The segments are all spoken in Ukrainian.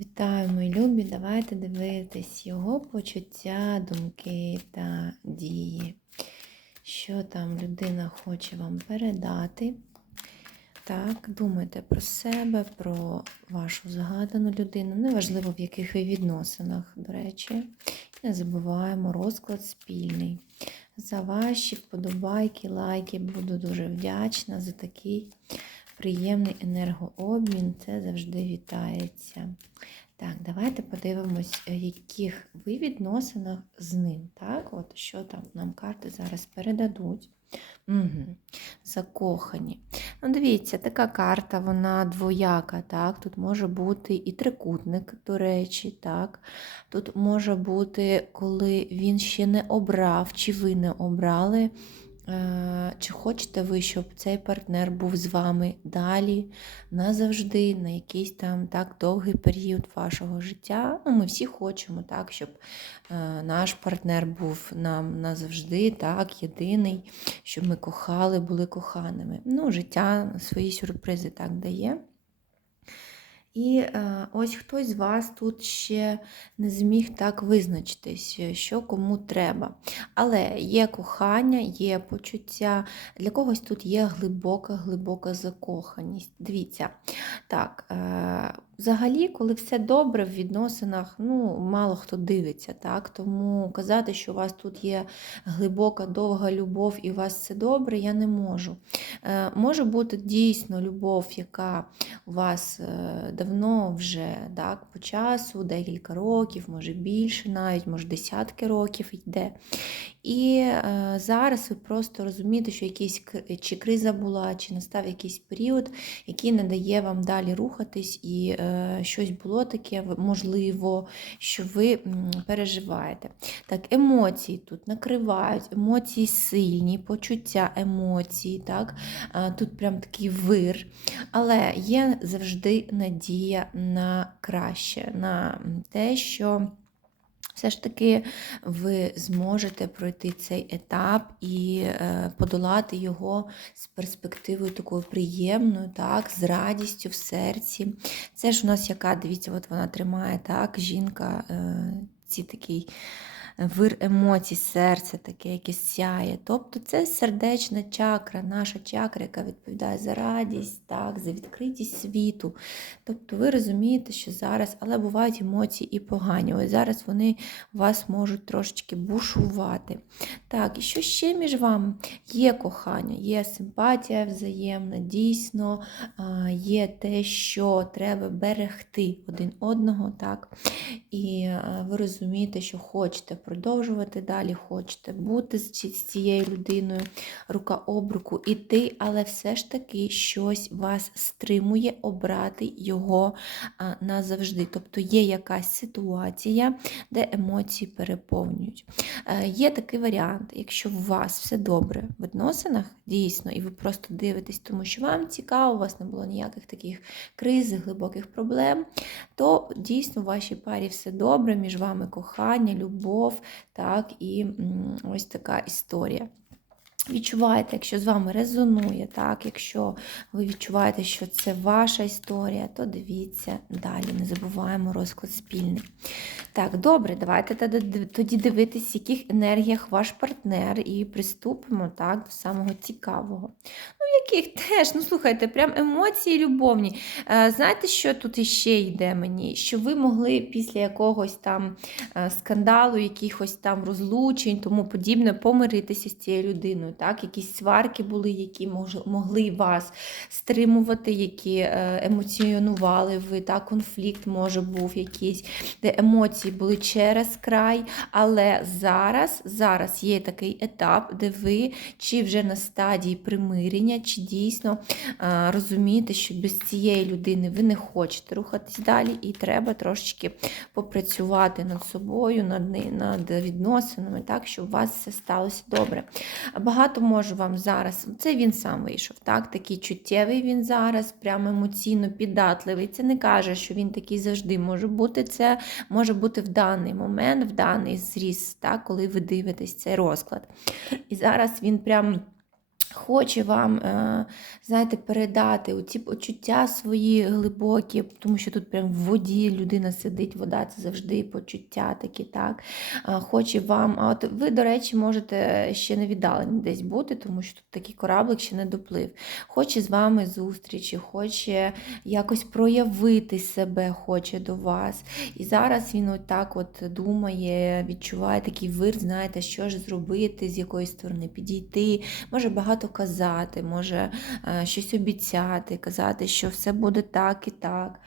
Вітаю, мої любі! Давайте дивитись його почуття, думки та дії. Що там людина хоче вам передати. Так, думайте про себе, про вашу згадану людину. Неважливо, в яких ви відносинах, до речі. Не забуваємо розклад спільний. За ваші вподобайки, лайки. Буду дуже вдячна за такий приємний енергообмін. Це завжди вітається. Так, давайте подивимось, яких ви відносинах з ним. Так, от що там нам карти зараз передадуть. Угу. Закохані. Ну, дивіться, така карта, вона двояка. так, Тут може бути і трикутник, до речі, так. Тут може бути, коли він ще не обрав, чи ви не обрали. Е, чи хочете ви, щоб цей партнер був з вами далі, назавжди, на якийсь там так довгий період вашого життя? Ну, Ми всі хочемо, так, щоб е, наш партнер був нам назавжди, так, єдиний, щоб ми кохали, були коханими. Ну, Життя свої сюрпризи так дає. І е, ось хтось з вас тут ще не зміг так визначитись, що кому треба. Але є кохання, є почуття, для когось тут є глибока, глибока закоханість. Дивіться, так, е, Взагалі, коли все добре в відносинах, ну, мало хто дивиться, так? Тому казати, що у вас тут є глибока, довга любов і у вас все добре, я не можу. Е, Може бути дійсно любов, яка у вас е, давно вже так, по часу, декілька років, може більше, навіть, може десятки років йде. І е, зараз ви просто розумієте, що якісь чи криза була, чи настав якийсь період, який не дає вам далі рухатись, і е, щось було таке, можливо, що ви переживаєте. Так, емоції тут накривають, емоції сильні, почуття емоцій. так, е, Тут прям такий вир. Але є завжди надія на краще, на те, що все ж таки ви зможете пройти цей етап і е, подолати його з перспективою такою приємною, так, з радістю в серці. Це ж у нас яка, дивіться, от вона тримає так, жінка, е, ці такий вир емоцій, серце таке, яке сяє. Тобто це сердечна чакра, наша чакра, яка відповідає за радість, так, за відкритість світу. Тобто ви розумієте, що зараз, але бувають емоції і погані. Ось зараз вони вас можуть трошечки бушувати. Так, і що ще між вами? Є кохання, є симпатія взаємна, дійсно є те, що треба берегти один одного. так, І ви розумієте, що хочете продовжувати далі, хочете бути з цією людиною рука об руку іти, але все ж таки щось вас стримує обрати його назавжди. Тобто є якась ситуація, де емоції переповнюють. Е, є такий варіант, якщо у вас все добре в відносинах, дійсно, і ви просто дивитесь, тому що вам цікаво, у вас не було ніяких таких криз, глибоких проблем, то дійсно в вашій парі все добре, між вами кохання, любов, так, і ось така історія. Відчуваєте, якщо з вами резонує, так, якщо ви відчуваєте, що це ваша історія, то дивіться далі. Не забуваємо розклад спільний. Так, добре, давайте тоді дивитись, в яких енергіях ваш партнер, і приступимо так, до самого цікавого. Ну, яких теж, ну слухайте, прям емоції любовні. Е, знаєте, що тут іще йде мені? Що ви могли після якогось там е, скандалу, якихось там розлучень, тому подібне, помиритися з цією людиною так, якісь сварки були, які могли вас стримувати, які е, емоціонували ви, так, конфлікт може був якийсь, де емоції були через край. Але зараз, зараз є такий етап, де ви чи вже на стадії примирення, чи дійсно е, розумієте, що без цієї людини ви не хочете рухатись далі, і треба трошечки попрацювати над собою, над над відносинами, так, щоб у вас все сталося добре. Багато багато можу вам зараз. Це він сам вийшов. так, Такий чуттєвий він зараз, прямо емоційно піддатливий. Це не каже, що він такий завжди може бути. Це може бути в даний момент, в даний зріз, так, коли ви дивитесь цей розклад. І зараз він прям Хоче вам, е, знаєте, передати ці почуття свої глибокі, тому що тут прям в воді людина сидить, вода це завжди почуття такі, так. Е, Хоче вам, а от ви, до речі, можете ще не віддалені десь бути, тому що тут такий кораблик ще не доплив. Хоче з вами зустрічі, хоче якось проявити себе, хоче до вас. І зараз він отак от думає, відчуває такий вир, знаєте, що ж зробити, з якої сторони підійти. Може багато казати, може е, щось обіцяти, казати, що все буде так і так.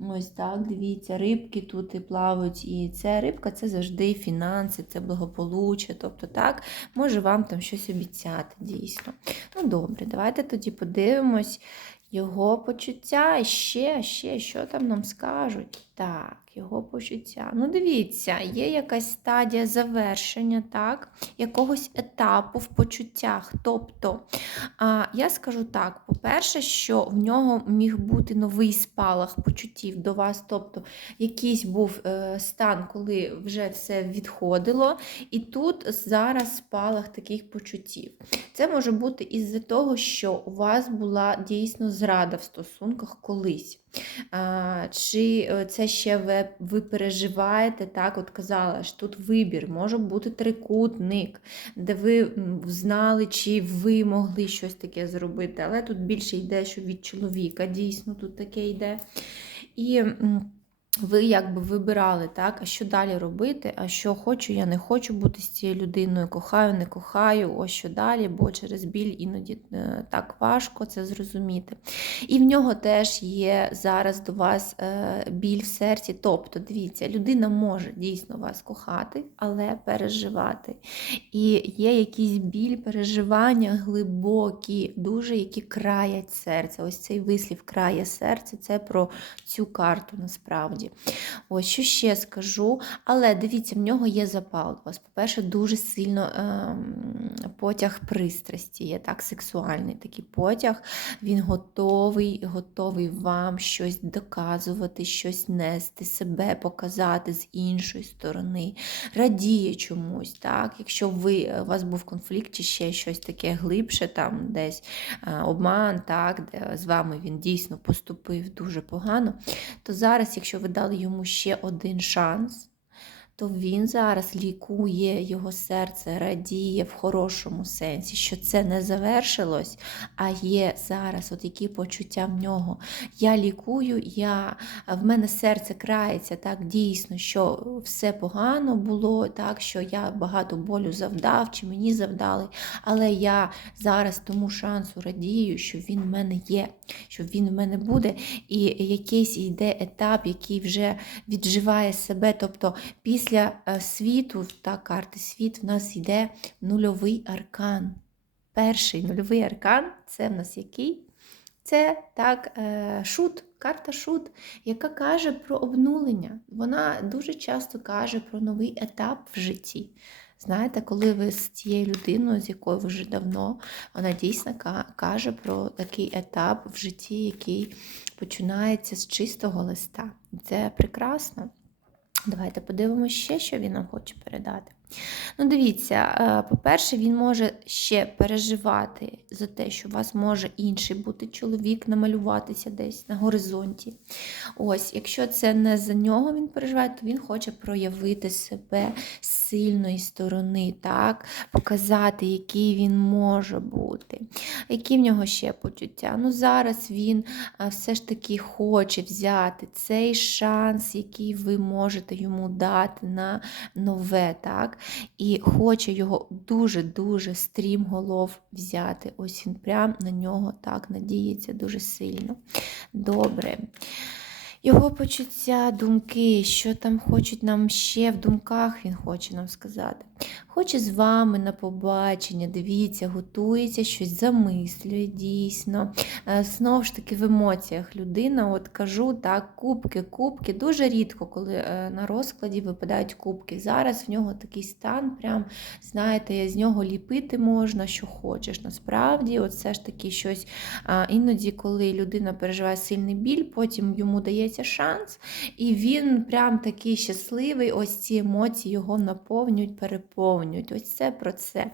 Ось так, дивіться, рибки тут і плавають, і це рибка це завжди фінанси, це благополуччя. Тобто так, може вам там щось обіцяти дійсно. Ну добре, давайте тоді подивимось його почуття ще, ще, що там нам скажуть. Так, його почуття. Ну, дивіться, є якась стадія завершення, так, якогось етапу в почуттях. Тобто, я скажу так: по-перше, що в нього міг бути новий спалах почуттів до вас, тобто якийсь був е, стан, коли вже все відходило, і тут зараз спалах таких почуттів. Це може бути із-за того, що у вас була дійсно зрада в стосунках колись. Чи е, ще ви, ви переживаєте, так, от казала, що тут вибір, може бути трикутник, де ви знали, чи ви могли щось таке зробити, але тут більше йде, що від чоловіка дійсно тут таке йде. І ви якби вибирали, так, а що далі робити, а що хочу, я не хочу бути з цією людиною, кохаю, не кохаю, ось що далі, бо через біль іноді е, так важко це зрозуміти. І в нього теж є зараз до вас е, біль в серці. Тобто, дивіться, людина може дійсно вас кохати, але переживати. І є якийсь біль, переживання глибокі, дуже які краять серце. Ось цей вислів крає серце це про цю карту насправді. Ось що ще скажу. Але дивіться, в нього є запал до вас. По-перше, дуже сильно ем, потяг пристрасті, є так, сексуальний такий потяг. Він готовий, готовий вам щось доказувати, щось нести, себе показати з іншої сторони, радіє чомусь. так, Якщо ви, у вас був конфлікт чи ще щось таке глибше, там десь е, обман, так, де з вами він дійсно поступив дуже погано, то зараз, якщо ви дали йому ще один шанс, то він зараз лікує його серце, радіє в хорошому сенсі, що це не завершилось, а є зараз от які почуття в нього. Я лікую, я, в мене серце крається так дійсно, що все погано було, так що я багато болю завдав, чи мені завдали. Але я зараз тому шансу радію, що він в мене є, що він в мене буде, і якийсь йде етап, який вже відживає себе. Тобто після е, світу, та карти світ, в нас йде нульовий аркан. Перший нульовий аркан це в нас який? Це так, е, шут, карта шут, яка каже про обнулення. Вона дуже часто каже про новий етап в житті. Знаєте, коли ви з тією людиною, з якою ви вже давно, вона дійсно каже про такий етап в житті, який починається з чистого листа. Це прекрасно. Давайте подивимося ще, що він нам хоче передати. Ну, дивіться, е, по-перше, він може ще переживати за те, що у вас може інший бути чоловік, намалюватися десь на горизонті. Ось, якщо це не за нього він переживає, то він хоче проявити себе з сильної сторони, так, показати, який він може бути. Які в нього ще почуття? Ну, зараз він е, все ж таки хоче взяти цей шанс, який ви можете йому дати на нове. так і хоче його дуже-дуже стрімголов взяти. Ось він прям на нього так надіється дуже сильно. Добре. Його почуття, думки, що там хочуть нам ще в думках, він хоче нам сказати. Хоче з вами на побачення, дивіться, готується, щось замислює дійсно. Е, знову ж таки, в емоціях людина, от кажу, так, кубки, кубки. Дуже рідко, коли е, на розкладі випадають кубки. Зараз в нього такий стан, прям, знаєте, з нього ліпити можна, що хочеш. Насправді, от все ж таки щось іноді, коли людина переживає сильний біль, потім йому дається шанс, і він прям такий щасливий, ось ці емоції його наповнюють, переповнюють. Ось це про це.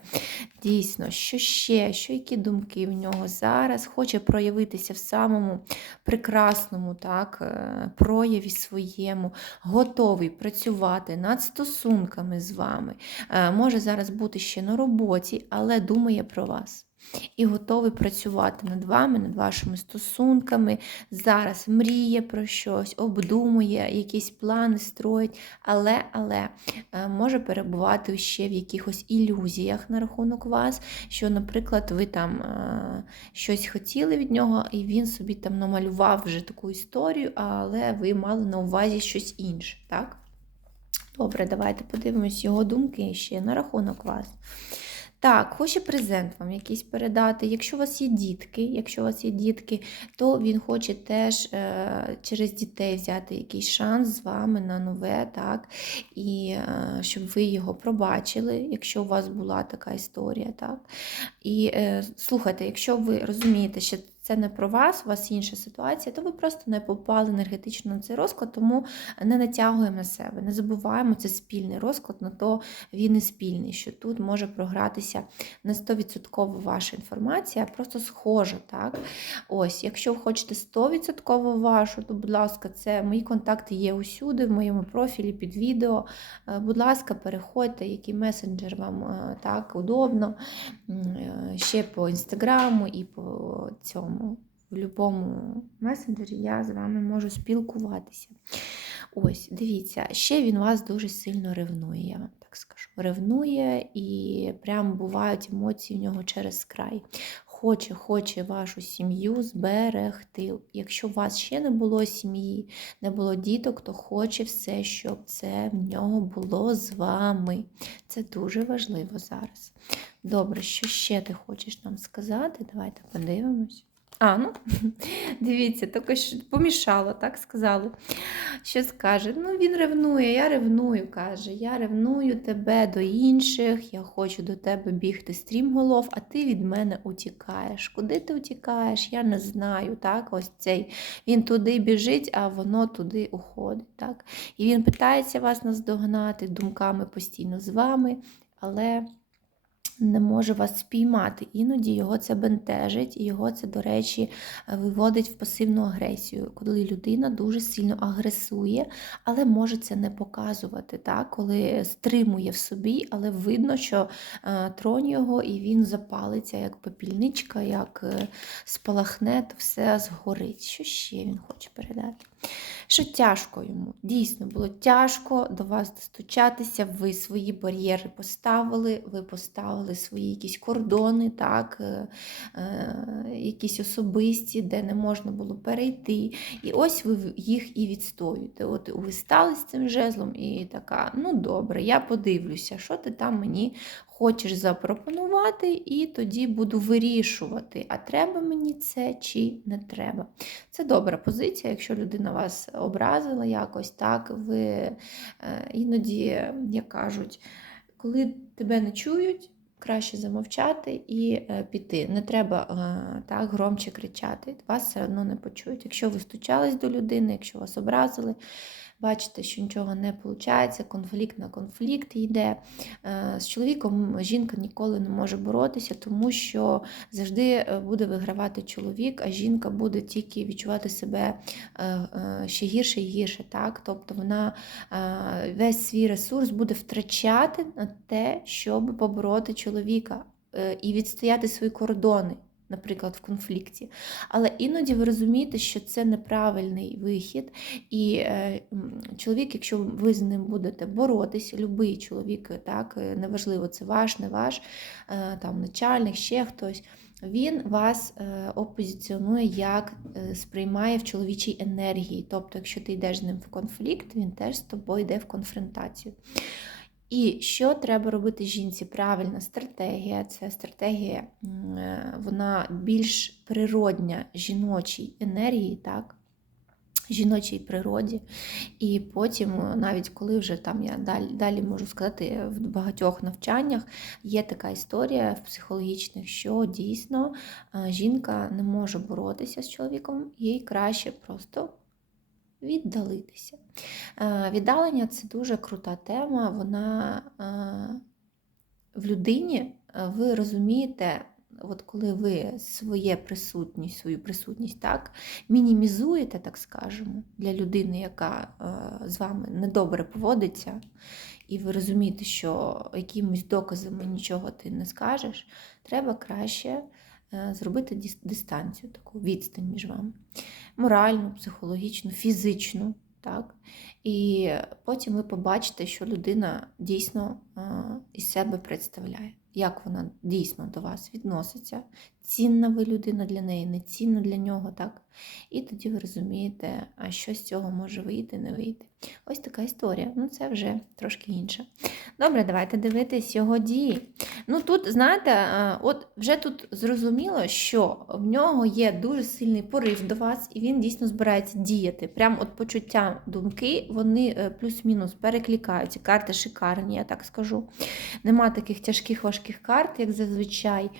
Дійсно, що ще, що які думки в нього зараз хоче проявитися в самому прекрасному так, е, прояві своєму, готовий працювати над стосунками з вами. Е, Може зараз бути ще на роботі, але думає про вас. І готовий працювати над вами, над вашими стосунками. Зараз мріє про щось, обдумує, якісь плани строїть, але але е, може перебувати ще в якихось ілюзіях на рахунок вас, що, наприклад, ви там е, щось хотіли від нього, і він собі там намалював вже таку історію, але ви мали на увазі щось інше. так? Добре, давайте подивимось його думки ще на рахунок вас. Так, хоче презент вам якийсь передати. Якщо у вас є дітки, якщо у вас є дітки, то він хоче теж е, через дітей взяти якийсь шанс з вами на нове, так, і е, щоб ви його пробачили, якщо у вас була така історія. так. І е, слухайте, якщо ви розумієте, що це не про вас, у вас інша ситуація, то ви просто не попали енергетично на цей розклад, тому не натягуємо на себе. Не забуваємо, це спільний розклад, на то він і спільний, що тут може програтися не 100% ваша інформація, а просто схожа. так? Ось, Якщо ви хочете 100% вашу, то, будь ласка, це мої контакти є усюди, в моєму профілі під відео. Е, Будь ласка, переходьте, який месенджер вам е, так удобно. Е, Ще по інстаграму і по цьому. В будь-якому месенджері я з вами можу спілкуватися. Ось, дивіться, ще він вас дуже сильно ревнує, я вам так скажу. Ревнує і прям бувають емоції в нього через край. Хоче, хоче вашу сім'ю зберегти. Якщо у вас ще не було сім'ї, не було діток, то хоче все, щоб це в нього було з вами. Це дуже важливо зараз. Добре, що ще ти хочеш нам сказати? Давайте подивимось. А, ну, дивіться, що помішало, так сказали. Що скаже? Ну, він ревнує, я ревную, каже. Я ревную тебе до інших, я хочу до тебе бігти стрімголов, а ти від мене утікаєш. Куди ти утікаєш? Я не знаю. так, ось цей. Він туди біжить, а воно туди уходить. так. І він питається вас наздогнати, думками постійно з вами, але не може вас спіймати. Іноді його це бентежить, і його це, до речі, виводить в пасивну агресію, коли людина дуже сильно агресує, але може це не показувати, так? коли стримує в собі, але видно, що е, тронь його і він запалиться, як попільничка, як е, спалахне, то все згорить. Що ще він хоче передати? Що тяжко йому. Дійсно, було тяжко до вас достучатися, ви свої бар'єри поставили, ви поставили свої якісь кордони, так, е, е, якісь особисті, де не можна було перейти. І ось ви їх і відстоюєте. От ви стали з цим жезлом і така, ну добре, я подивлюся, що ти там мені хочеш запропонувати, і тоді буду вирішувати, а треба мені це чи не треба. Це добра позиція, якщо людина вас образила якось, так, ви е, іноді, як кажуть, коли тебе не чують, краще замовчати і е, піти. Не треба е, так громче кричати, вас все одно не почують. Якщо ви стучались до людини, якщо вас образили, бачите, що нічого не виходить, конфлікт на конфлікт йде. Е, З чоловіком жінка ніколи не може боротися, тому що завжди е, буде вигравати чоловік, а жінка буде тільки відчувати себе е, ще гірше і гірше. Так? Тобто вона весь свій ресурс буде втрачати на те, щоб побороти чоловіка і відстояти свої кордони наприклад, в конфлікті. Але іноді ви розумієте, що це неправильний вихід. І е, чоловік, якщо ви з ним будете боротися, любий чоловік, так, е, неважливо, це ваш, не ваш, е, там начальник, ще хтось. Він вас е, опозиціонує, як е, сприймає в чоловічій енергії. Тобто, якщо ти йдеш з ним в конфлікт, він теж з тобою йде в конфронтацію. І що треба робити жінці? Правильна стратегія це стратегія, е, вона більш природня жіночій енергії, так? Жіночій природі. І потім, навіть коли вже там я далі далі можу сказати, в багатьох навчаннях є така історія в психологічних, що дійсно е, жінка не може боротися з чоловіком, їй краще просто віддалитися. Е, Віддалення це дуже крута тема, вона е, в людині е, ви розумієте, от коли ви своє присутність, свою присутність так, мінімізуєте, так скажемо, для людини, яка з вами недобре поводиться, і ви розумієте, що якимись доказами нічого ти не скажеш, треба краще зробити дистанцію, таку відстань між вами. Моральну, психологічну, фізичну. Так? І потім ви побачите, що людина дійсно е, із себе представляє, як вона дійсно до вас відноситься. Цінна ви людина для неї, не цінна для нього, так? І тоді ви розумієте, а що з цього може вийти, не вийти. Ось така історія. Ну, це вже трошки інше. Добре, давайте дивитись його дії. Ну тут, знаєте, е, от вже тут зрозуміло, що в нього є дуже сильний порив до вас, і він дійсно збирається діяти. Прям от почуття думки, вони е, плюс-мінус перекликаються. Карти шикарні, я так скажу. Нема таких тяжких важких карт, як зазвичай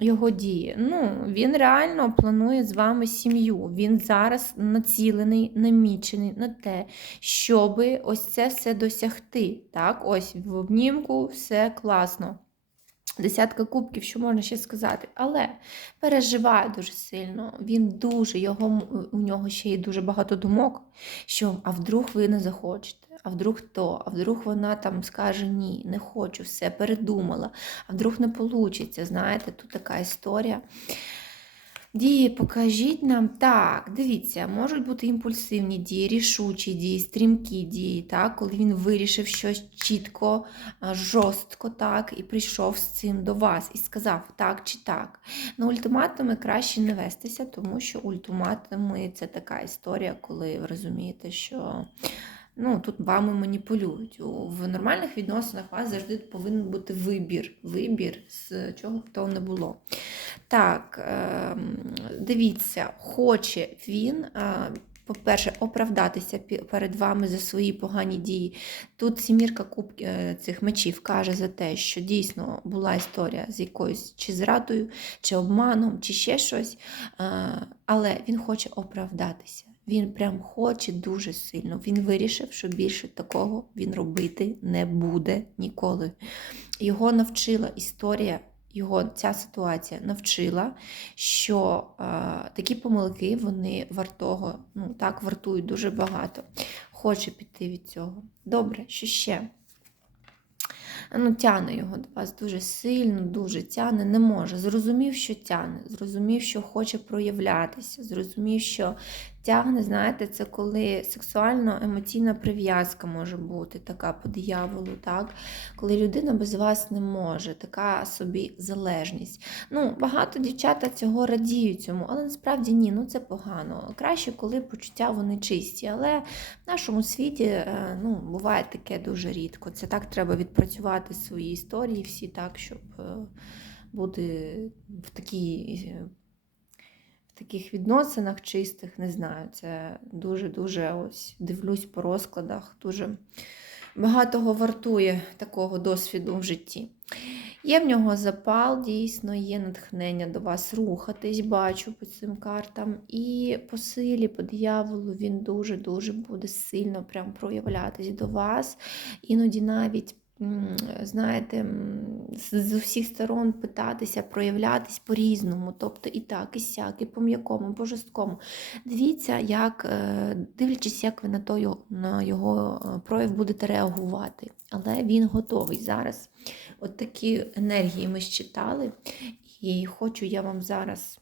його дії. Ну, він реально планує з вами сім'ю. Він зараз націлений, намічений на те, щоб ось це все досягти. Так, ось в обнімку все класно. Десятка кубків, що можна ще сказати, але переживає дуже сильно. Він дуже, його, у нього ще є дуже багато думок, що а вдруг ви не захочете, а вдруг то, а вдруг вона там скаже ні, не хочу, все передумала, а вдруг не вийде. Знаєте, тут така історія. Дії, покажіть нам. Так, дивіться, можуть бути імпульсивні дії, рішучі дії, стрімкі дії, так, коли він вирішив щось чітко, жорстко, так, і прийшов з цим до вас і сказав так чи так. На ультиматуми краще не вестися, тому що ультиматуми це така історія, коли ви розумієте, що. Ну, тут вами маніпулюють. В нормальних відносинах у вас завжди повинен бути вибір. Вибір, з чого б то не було. Так, ем, дивіться, хоче він, е, по-перше, оправдатися перед вами за свої погані дії. Тут сімірка куб е, цих мечів каже за те, що дійсно була історія з якоюсь чи зрадою, чи обманом, чи ще щось. е, Але він хоче оправдатися. Він прям хоче дуже сильно. Він вирішив, що більше такого він робити не буде ніколи. Його навчила історія його ця ситуація навчила, що е, такі помилки вони вартого, ну так, вартують дуже багато. Хоче піти від цього. Добре, що ще? Ну, тяне його до вас дуже сильно, дуже тяне, не може. Зрозумів, що тяне, зрозумів, що хоче проявлятися, зрозумів, що тягне, знаєте, це коли сексуально-емоційна прив'язка може бути така по дияволу, так? коли людина без вас не може, така собі залежність. Ну, Багато дівчата цього радіють цьому, але насправді ні, ну це погано. Краще, коли почуття вони чисті. Але в нашому світі е, ну, буває таке дуже рідко. Це так треба відпрацювати свої історії всі так, щоб е, бути в такій. Таких відносинах чистих, не знаю, це дуже-дуже ось дивлюсь по розкладах, дуже багатого вартує такого досвіду в житті. Є в нього запал, дійсно, є натхнення до вас рухатись, бачу по цим картам. І по силі, по дияволу він дуже-дуже буде сильно прям проявлятись до вас. Іноді навіть, знаєте, з усіх сторон питатися, проявлятись по-різному. Тобто і так, і сяк, і по м'якому, по жорсткому. Дивіться, як, е, дивлячись, як ви на, той, на його е, прояв будете реагувати. Але він готовий зараз. От такі енергії ми щитали. І хочу я вам зараз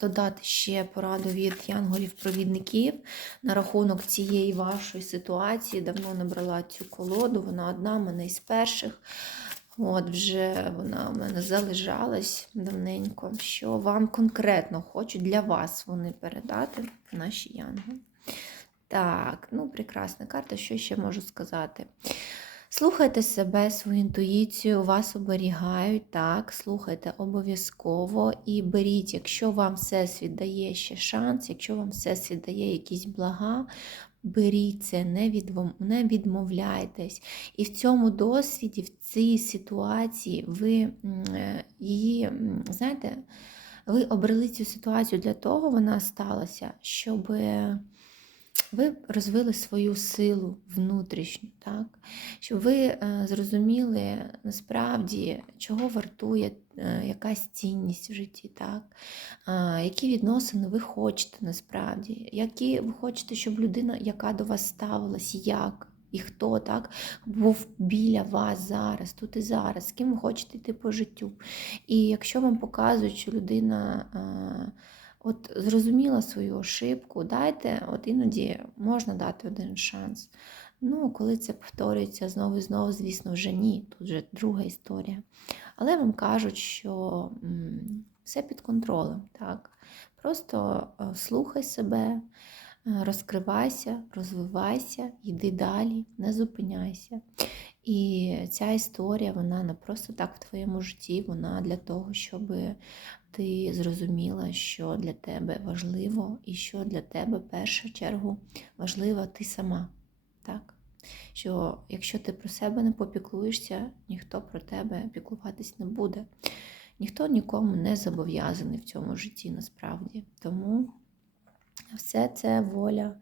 додати ще пораду від янголів-провідників на рахунок цієї вашої ситуації. Давно не брала цю колоду, вона одна, в мене із перших. От вже вона в мене залежалась давненько. Що вам конкретно хочу для вас вони передати, наші янголи. Так, ну прекрасна карта, що ще можу сказати? Слухайте себе, свою інтуїцію, вас оберігають, так, слухайте обов'язково і беріть, якщо вам всесвіт дає ще шанс, якщо вам всесвіт дає якісь блага, беріть це, не, відмовляйтесь. І в цьому досвіді, в цій ситуації, ви е, її, знаєте, ви обрали цю ситуацію для того, вона сталася, щоб ви розвили свою силу внутрішню, так? щоб ви е, зрозуміли насправді, чого вартує е, якась цінність в житті, так? Е, які відносини ви хочете насправді, які ви хочете, щоб людина, яка до вас ставилась, як і хто так, був біля вас зараз, тут і зараз, з ким ви хочете йти по життю. І якщо вам показують, що людина. От зрозуміла свою ошибку, дайте, от іноді можна дати один шанс. Ну, коли це повторюється знову і знову, звісно, вже ні. Тут вже друга історія. Але вам кажуть, що все під контролем. так. Просто е, слухай себе, е, розкривайся, розвивайся, йди далі, не зупиняйся. І ця історія, вона не просто так в твоєму житті, вона для того, щоб ти зрозуміла, що для тебе важливо, і що для тебе в першу чергу важлива ти сама. Так? Що якщо ти про себе не попіклуєшся, ніхто про тебе піклуватись не буде. Ніхто нікому не зобов'язаний в цьому житті насправді. Тому все це воля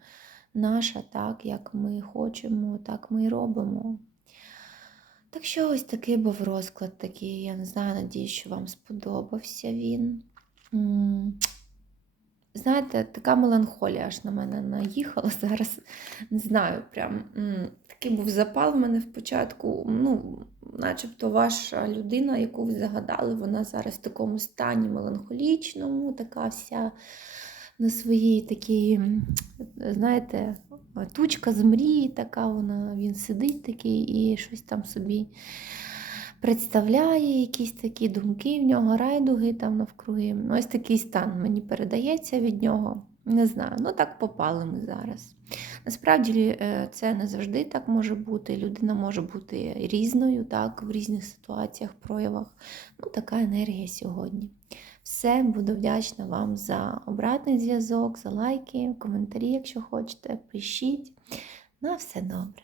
наша, так, як ми хочемо, так ми і робимо. Так що ось такий був розклад такий. Я не знаю, надію, що вам сподобався він. Знаєте, така меланхолія аж на мене наїхала зараз. Не знаю, прям такий був запал в мене в початку. Ну, начебто ваша людина, яку ви загадали, вона зараз в такому стані меланхолічному, така вся на своїй такій, знаєте, тучка з мрії, така вона, він сидить такий і щось там собі представляє, якісь такі думки в нього, райдуги там навкруги. Ось такий стан мені передається від нього. Не знаю, ну так попали ми зараз. Насправді е, це не завжди так може бути. Людина може бути різною, так, в різних ситуаціях, проявах. Ну, така енергія сьогодні. Все, буду вдячна вам за обратний зв'язок, за лайки, коментарі, якщо хочете, пишіть. На все добре.